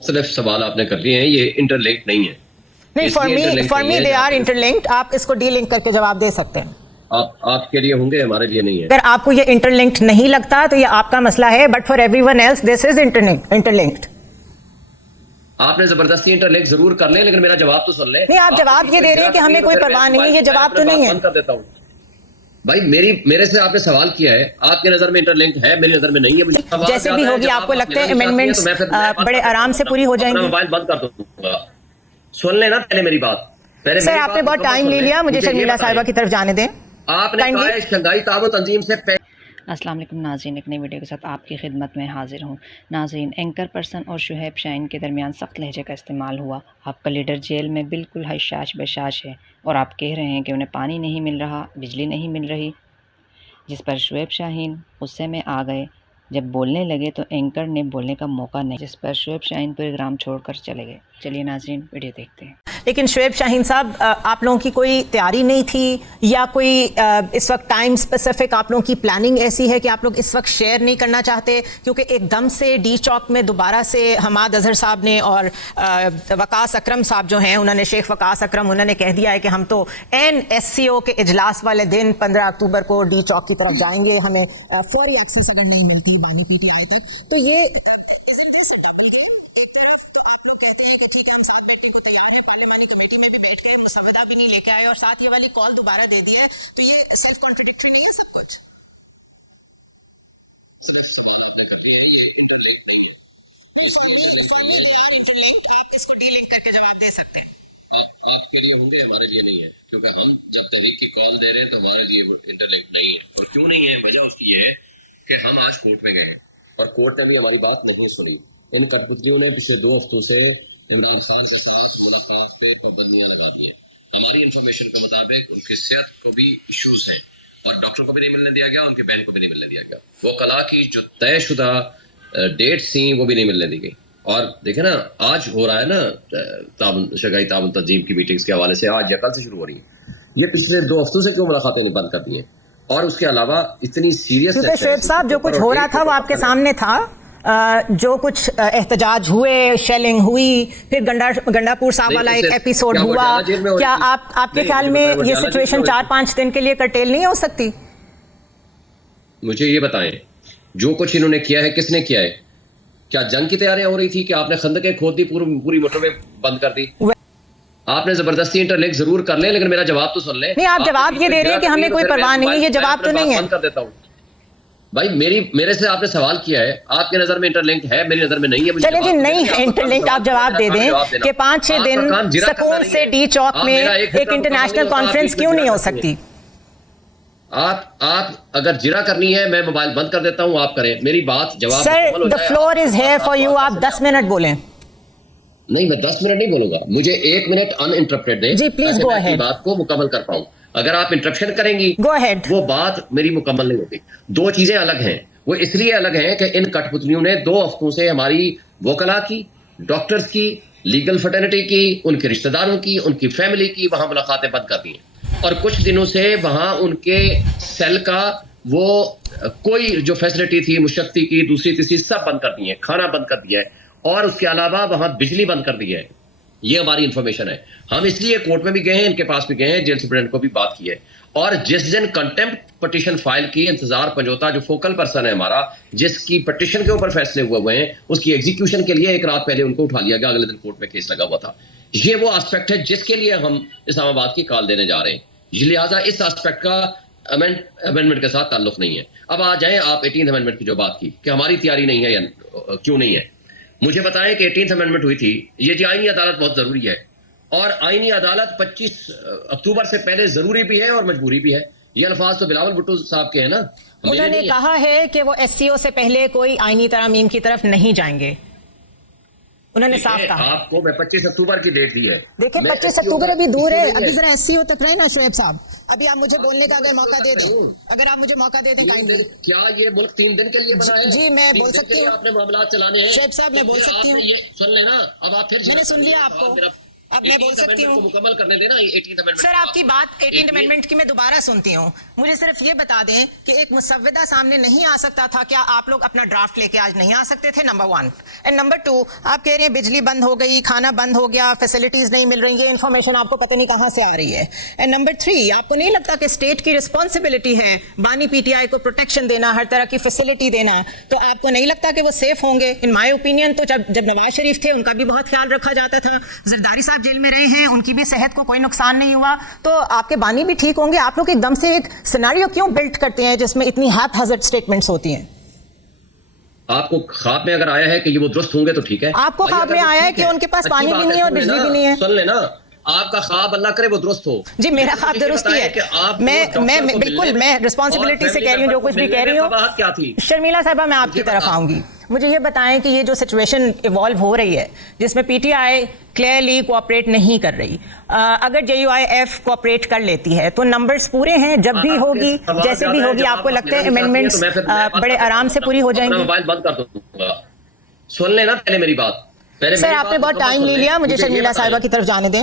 सिर्फ सवाल आपने कर लिए हैं, ये इंटरलिंक्ड नहीं है। नहीं, for me they are interlinked. आप इसको डीलिंक करके जवाब दे सकते हैं। आपके लिए होंगे, हमारे लिए नहीं है। अगर आपको ये इंटरलिंक्ड नहीं लगता तो ये आपका मसला है, but for everyone else this is interlinked. आपने जबरदस्ती इंटरलिंक जरूर कर ले, लेकिन मेरा जवाब तो सुन ले। नहीं, आप जवाब ये दे रहे हैं कि हमें कोई परवाह नहीं है, ये जवाब तो नहीं है। बंद कर देता हूँ भाई, मेरे से आपने सवाल किया है, आपके नजर में इंटरलिंक है, मेरी नजर में नहीं है। मुझे जैसे भी होगी, आपको लगता है अमेंडमेंट्स बड़े आराम से पूरी हो जाएंगी। मोबाइल बंद कर दूंगा। सुन लेना पहले मेरी बात। सर, आपने बहुत टाइम ले लिया, मुझे शर्मिला साहिबा की तरफ जाने दें। आपने कहा है शंघाई ताबो तंजीम से अस्सलाम वालेकुम नाज़रीन, एक नई वीडियो के साथ आपकी खिदमत में हाजिर हूँ। नाज़रीन, एंकर पर्सन और शुहैब शाहीन के दरमियान सख्त लहजे का इस्तेमाल हुआ। आपका लीडर जेल में बिल्कुल हशाश बशाश है और आप कह रहे हैं कि उन्हें पानी नहीं मिल रहा, बिजली नहीं मिल रही, जिस पर शुहैब शाहीन गुस्से में आ गए। जब बोलने लगे तो एंकर ने बोलने का मौका नहीं, जिस पर शुहैब शाहीन प्रोग्राम छोड़कर चले गए। चलिए नाज़रीन, वीडियो देखते हैं। लेकिन शुएब शाहीन साहब, आप लोगों की कोई तैयारी नहीं थी या कोई इस वक्त टाइम स्पेसिफिक आप लोगों की प्लानिंग ऐसी है कि आप लोग इस वक्त शेयर नहीं करना चाहते? क्योंकि एकदम से डी चौक में दोबारा से हमाद अजहर साहब ने और वकास अकरम साहब जो हैं, उन्होंने शेख वकास अकरम, उन्होंने कह दिया है कि हम तो NSCO के इजलास वाले दिन 15 अक्टूबर को डी चौक की तरफ जाएंगे, हमें फौरी एक्सेस अगर नहीं मिलती बानी PTI तक। तो ये लेके आए और साथ ये वाली कॉल दोबारा दे दी है, तो ये सेल्फ कॉन्ट्रडिक्टरी नहीं है सब कुछ? ये इंटरलिंक नहीं है। आप इसको डीलिंक करके जवाब दे सकते हैं। आपके लिए होंगे, हमारे लिए नहीं है, क्योंकि हम जब तहरीक की कॉल दे रहे हैं तो हमारे लिए इंटरलिंक नहीं है। और क्यों नहीं है, वजह उसकी ये है कि हम आज कोर्ट में गए हैं और कोर्ट ने भी हमारी बात नहीं सुनी। इन कठपुतलियों ने पिछले 2 हफ्तों से इमरान खान के साथ मुलाकात पे पाबंदियां लगा दी हैं। हमारी इंफॉर्मेशन के मुताबिक उनकी सेहत को भी इश्यूज हैं और डॉक्टर को भी नहीं मिलने दिया गया, उनकी बहन को भी नहीं मिलने दिया गया। वो कला की जो तयशुदा डेट्स थी वो भी नहीं मिलने दी गई। और देखे ना, आज हो रहा है ना शंघाई ताबन तंजीम की मीटिंग्स के हवाले से, आज या कल से शुरू हो रही है। ये पिछले 2 हफ्तों से क्यों मुलाकातें नहीं बंद कर दी हैं? और उसके अलावा इतनी सीरियस शुएब साहब, जो कुछ हो रहा था वो आपके सामने था। जो कुछ एहतजाज हुए, शेलिंग हुई, फिर गंडापुर साहब वाला एक एपिसोड हुआ, क्या आपके ख्याल में ये सिचुएशन 4-5 दिन के लिए कर्टेल नहीं हो सकती? मुझे ये बताएं, जो कुछ इन्होंने किया है किसने किया है? क्या जंग की तैयारियां हो रही थी कि आपने खंदकें खोद दी, पूरी मोटरवे बंद कर दी? आपने जबरदस्ती इंटरलिंक जरूर कर ले, लेकिन मेरा जवाब तो सुन ले। नहीं, आप जवाब ये दे रहे हैं कि हमें कोई परवाह नहीं है, ये जवाब तो नहीं है। बंद कर देता हूँ भाई, मेरे से आपने सवाल किया है, आपके नजर में इंटरलिंक है, मेरी नजर में नहीं है। चलिए जी, नहीं है इंटरलिंक, आप जवाब दे दें कि 5-6 दिन सुकून से डी चौक में एक इंटरनेशनल कॉन्फ्रेंस क्यों नहीं हो सकती? आप अगर जिरा करनी है, मैं मोबाइल बंद कर देता हूँ, आप करें। मेरी बात जवाब। Sir, the floor is here for you. आप 10 मिनट बोलें। नहीं, मैं 10 मिनट नहीं बोलूंगा, मुझे 1 मिनट अनइंटरप्टेड दें जी, प्लीज गो अहेड। बात को मुकम्मल कर पाऊं। अगर आप इंटरप्शन करेंगी, गो अहेड, वो बात मेरी मुकम्मल नहीं होती। 2 चीजें अलग हैं। वो इसलिए अलग हैं कि इन कठपुतलियों ने 2 हफ्तों से हमारी वकला की, डॉक्टर्स की, लीगल फर्टर्निटी की, उनके रिश्तेदारों की, उनकी फैमिली की वहां मुलाकातें बंद कर दी हैं। और कुछ दिनों से वहां उनके सेल का वो कोई जो फैसिलिटी थी, मुशक्ति की, दूसरी तीसरी, सब बंद कर दी है, खाना बंद कर दिया है, और उसके अलावा वहां बिजली बंद कर दी है। ये हमारी इंफॉर्मेशन है। हम इसलिए कोर्ट में भी गए हैं, इनके पास भी गए हैं, जेल सुप्रीडेंट को भी बात की है। और जिस दिन कंटेम्प्ट पिटीशन फाइल की, इंतजार पंजोता जो फोकल पर्सन है हमारा, जिसकी पिटीशन के ऊपर फैसले हुए हैं, उसकी एग्जीक्यूशन के लिए 1 रात पहले उनको उठा लिया गया, अगले दिन कोर्ट में केस लगा हुआ था। ये वो एस्पेक्ट है जिसके लिए हम इस्लामाबाद की कॉल देने जा रहे हैं। लिहाजा इस एस्पेक्ट का अमेंडमेंट के साथ ताल्लुक नहीं है। अब आ जाएं आप 18th अमेंडमेंट की जो बात की कि हमारी तैयारी नहीं है या क्यों नहीं है। मुझे बताएं कि 18th अमेंडमेंट हुई थी। ये जी आईनी अदालत बहुत जरूरी है, और आईनी अदालत 25 अक्टूबर से पहले जरूरी भी है और मजबूरी भी है। ये अल्फाज तो बिलावल भुट्टो साहब के हैं ना। उन्होंने कहा है कि वो SCO से पहले कोई आईनी तरामीम की तरफ नहीं जाएंगे। उन्होंने साफ कहा। आपको मैं 25 अक्टूबर की डेट दी है। देखिए 25 अक्टूबर अभी दूर है, अभी जरा SCO तक रहे ना शुएब साहब। अभी आप मुझे बोलने का अगर मौका दे दें, अगर आप मुझे मौका दे दें काइंडली। क्या ये मुल्क 3 दिन के लिए बना है? जी, मैं बोल सकती हूँ। आपने मामला चलाने हैं शुएब साहब, मैं बोल सकती हूँ। ये सुन लेना। अब आप फिर मैंने सुन लिया आपको। अब मैं बोल सकती हूँ मुकम्मल करने देना 18th अमेंडमेंट। सर आपकी बात 18th अमेंडमेंट की मैं दोबारा सुनती हूँ, मुझे सिर्फ ये बता दें कि एक मुसव्विदा सामने नहीं आ सकता था, क्या आप लोग अपना ड्राफ्ट लेके आज नहीं आ सकते थे? नंबर 1 एंड नंबर 2, आप कह रहे हैं बिजली बंद हो गई, खाना बंद हो गया, फैसिलिटीज नहीं मिल रही, ये इन्फॉर्मेशन आपको पता नहीं कहाँ से आ रही है। एंड नंबर 3, आपको नहीं लगता कि स्टेट की रिस्पॉन्सिबिलिटी है बानी पीटीआई को प्रोटेक्शन देना, हर तरह की फैसिलिटी देना, तो आपको नहीं लगता कि वो सेफ होंगे? इन माय ओपिनियन तो जब नवाज शरीफ थे उनका भी बहुत ख्याल रखा जाता था, जरदारी साहब जेल में रहे हैं, उनकी भी सेहत को कोई नुकसान नहीं हुआ, तो आपके बानी भी ठीक होंगे। आप लोग एकदम से एक सिनेरियो क्यों बिल्ड करते हैं जिसमें इतनी हैपहैज़र्ड स्टेटमेंट्स होती हैं? आपको ख्वाब में अगर आया है कि ये वो दुरुस्त होंगे तो ठीक है। आपको ख्वाब में आया है कि उनके पास पानी भी नहीं है और बिजली भी नहीं है? सुन लेना, आपका ख्वाब अल्लाह करे वो दुरुस्त हो। जी मेरा ख्वाब दुरुस्त ही है। मैं बिल्कुल मैं रिस्पॉन्सिबिलिटी से कह रही हूँ, जो कुछ भी कह रही हूँ। क्या थी शर्मिला साहबा, मैं आपकी तरफ आऊंगी। मुझे ये बताएं कि ये जो सिचुएशन इवॉल्व हो रही है जिसमें पीटीआई क्लियरली कोऑपरेट नहीं कर रही, अगर जेयूआईएफ कोऑपरेट कर लेती है तो नंबर्स पूरे हैं, जब भी होगी जैसे भी होगी, आपको लगता है अमेंडमेंट्स बड़े आराम से पूरी हो जाएंगी? मोबाइल बंद कर दूंगा, सुन लेना पहले मेरी बात। सर आपने बहुत टाइम ले लिया, मुझे शर्मिला साहिबा की तरफ जाने दें।